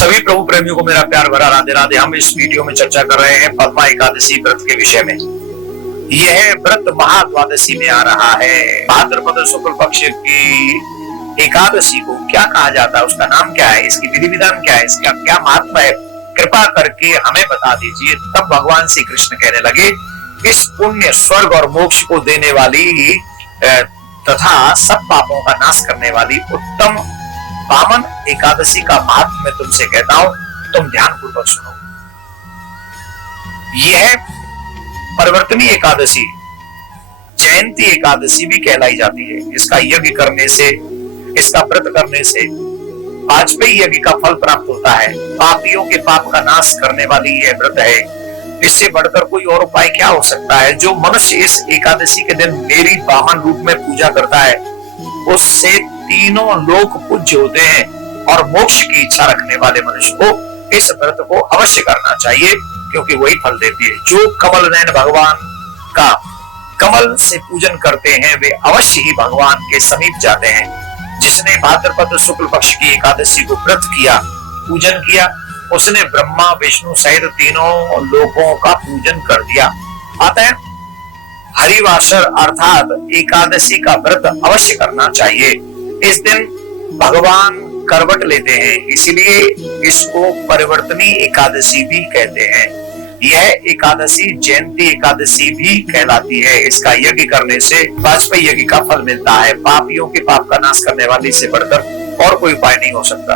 सभी प्रभु प्रेमियों को मेरा प्यार भरा राधे राधे। हम इस वीडियो में चर्चा कर रहे हैं पद्मा एकादशी व्रत के विषय में। यह व्रत महाद्वादशी में आ रहा है। भाद्रपद शुक्ल पक्ष की एकादशी को क्या कहा जाता है, उसका नाम क्या है, इसकी विधि विधान क्या है, इसका क्या महत्व है, कृपा करके हमें बता दीजिए। तब भगवान श्री कृष्ण कहने लगे, इस पुण्य स्वर्ग और मोक्ष को देने वाली तथा सब पापों का नाश करने वाली उत्तम वामन एकादशी का महत्व मैं तुमसे कहता हूं, तुम ध्यान पूर्वक सुनो। यह परिवर्तनी एकादशी जयंती एकादशी भी कहलाई जाती है। इसका यज्ञ करने से, इसका व्रत करने से वाजपेयी यज्ञ का फल प्राप्त होता है। पापियों के पाप का नाश करने वाली यह व्रत है। इससे बढ़कर कोई और उपाय क्या हो सकता है। जो मनुष्य इस एकादशी के दिन मेरी वामन रूप में पूजा करता है, उससे तीनों लोक पूज्य होते हैं। और मोक्ष की इच्छा रखने वाले मनुष्य को इस व्रत को अवश्य करना चाहिए, क्योंकि वही फल देती है। जो कमल नयन भगवान का कमल से पूजन करते हैं, वे अवश्य ही भगवान के समीप जाते हैं। जिसने भाद्रपद शुक्ल पक्ष की एकादशी को व्रत किया, पूजन किया, उसने ब्रह्मा विष्णु सहित तीनों लोकों का पूजन कर दिया। अतः हरिवासर अर्थात एकादशी का व्रत अवश्य करना चाहिए। इस दिन भगवान करवट लेते हैं, इसलिए इसको परिवर्तनी एकादशी भी कहते हैं। यह एकादशी जयंती एकादशी भी कहलाती है। इसका यज्ञ करने से वाजपेयी यज्ञ का फल मिलता है। पापियों के पाप का नाश करने वाली से बढ़कर और कोई उपाय नहीं हो सकता।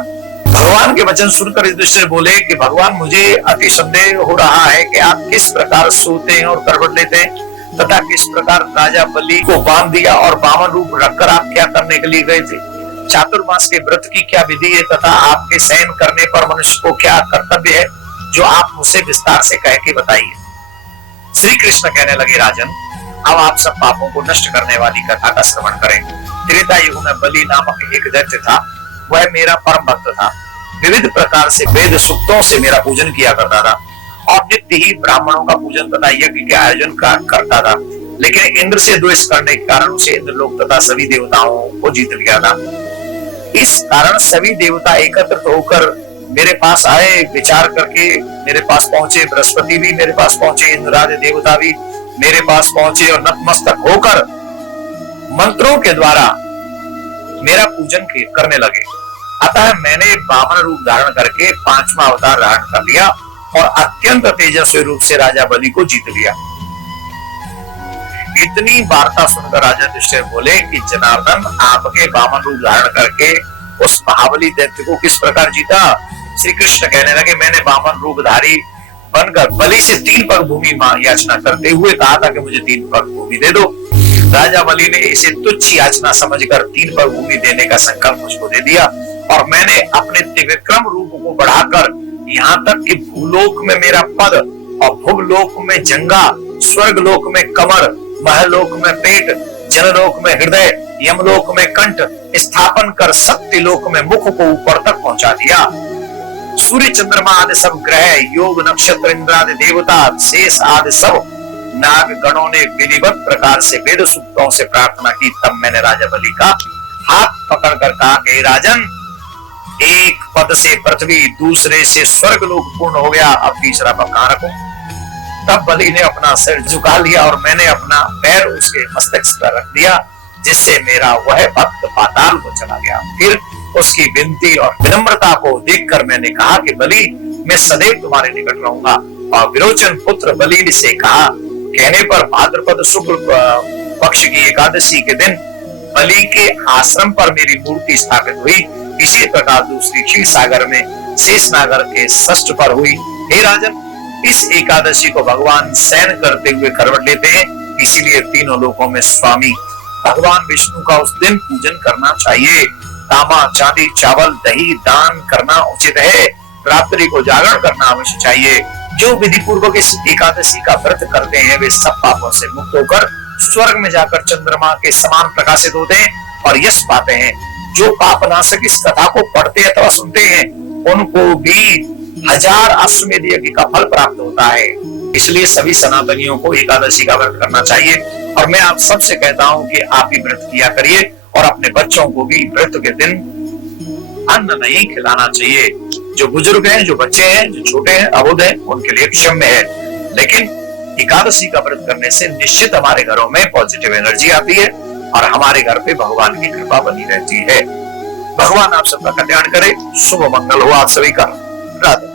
भगवान के वचन सुनकर इस दृष्टि से बोले कि भगवान, मुझे अति संदेह हो रहा है कि आप किस प्रकार सोते हैं और करवट लेते हैं, तथा किस प्रकार राजा बलि को बांध दिया और वामन रूप रखकर आप क्या करने के लिए गए थे। चातुर्मास के व्रत की क्या विधि है, तथा आपके शयन करने पर मनुष्य को क्या कर्तव्य है, जो आप मुझसे विस्तार से कह के बताइए। श्री कृष्ण कहने लगे, राजन, अब आप सब पापों को नष्ट करने वाली कथा का श्रवण करें। त्रेता युग में बलि नामक एक दैत्य था। वह मेरा परम भक्त था। विविध प्रकार से वेद सूक्तों से मेरा पूजन किया करता था और नित्य ही ब्राह्मणों का पूजन तथा यज्ञ के आयोजन करता था। लेकिन इंद्र से द्वेष करने के कारण उसे इंद्रलोक तथा सभी देवताओं को जीत लिया था। इस कारण सभी देवता एकत्रित होकर मेरे पास आए, विचार करके मेरे पास पहुंचे। बृहस्पति भी मेरे पास पहुंचे, इंद्रादि देवता भी मेरे पास पहुंचे और नतमस्तक होकर मंत्रों के द्वारा मेरा पूजन करने लगे। अतः मैंने वामन रूप धारण करके पांचवा अवतार धारण कर लिया और अत्यंत तेजस्वी रूप से राजा बलि को जीत लिया। इतनी वार्ता सुनकर राजा युधिष्ठिर बोले कि जनार्दन, आपके वामन रूप धारण करके उस महाबली दैत्य को किस प्रकार जीता। श्री कृष्ण कहने लगे, मैंने वामन रूपधारी बनकर बलि से 3 पग भूमि याचना करते हुए कहा था कि मुझे 3 पग भूमि दे दो। राजा बलि ने इसे तुच्छ याचना समझकर 3 पग भूमि देने का संकल्प मुझको दे दिया और मैंने अपने त्रिविक्रम रूप को बढ़ाकर यहाँ तक कि भूलोक में मेरा पद और भुवलोक में जंगा, स्वर्गलोक में कमर, महलोक में पेट, जनलोक में हृदय, यमलोक में कंठ स्थापन कर सत्यलोक में मुख को ऊपर तक पहुंचा दिया। सूर्य चंद्रमा आदि सब ग्रह, योग नक्षत्र, इंद्रादि देवता, शेष आदि सब नाग गणों ने विधिवत प्रकार से वेद सूक्तों से प्रार्थना की। तब मैंने राजा बलि का हाथ पकड़कर कहा कि राजन, एक पद से पृथ्वी, दूसरे से स्वर्गलोक पूर्ण हो गया, अब तीसरा पद कहां रखूं। तब बलि ने अपना सिर झुका लिया और मैंने अपना पैर उसके मस्तक पर रख दिया, जिससे मेरा वह भक्त पाताल को चला गया। फिर उसकी विनती और विनम्रता को देखकर मैंने कहा कि बलि, मैं सदैव तुम्हारे निकट रहूंगा। और विरोचन पुत्र बलि से कहा। कहने पर भाद्रपद शुक्ल पक्ष की एकादशी के दिन बलि के आश्रम पर मेरी मूर्ति स्थापित हुई। इसी प्रकार दूसरी क्षीर सागर में शेषनागर के षष्ठ पर हुई। हे राजन, इस एकादशी को भगवान शयन करते हुए करवट लेते हैं, इसीलिए तीनों लोकों में स्वामी भगवान विष्णु का उस दिन पूजन करना चाहिए। तांबा, चांदी, चावल, दही दान करना उचित है। रात्रि को जागरण करना अवश्य चाहिए। जो विधि पूर्वक इस एकादशी का व्रत करते हैं, वे सब पापों से मुक्त होकर स्वर्ग में जाकर चंद्रमा के समान प्रकाशित होते हैं और यश पाते हैं। जो पापनाशक इस कथा को पढ़ते अथवा सुनते हैं, उनको भी 1000 अश्वमेध यज्ञ का फल प्राप्त होता है। इसलिए सभी सनातनियों को एकादशी का व्रत करना चाहिए और मैं आप सबसे कहता हूं कि आप भी व्रत किया करिए और अपने बच्चों को भी व्रत के दिन अन्न नहीं खिलाना चाहिए। जो बुजुर्ग हैं, जो बच्चे हैं, जो छोटे हैं, अबोध हैं, उनके लिए क्षम्य है। लेकिन एकादशी का व्रत करने से निश्चित हमारे घरों में पॉजिटिव एनर्जी आती है और हमारे घर पे भगवान की कृपा बनी रहती है। भगवान आप सबका कल्याण करे। शुभ मंगल हो आप सभी का। राधे।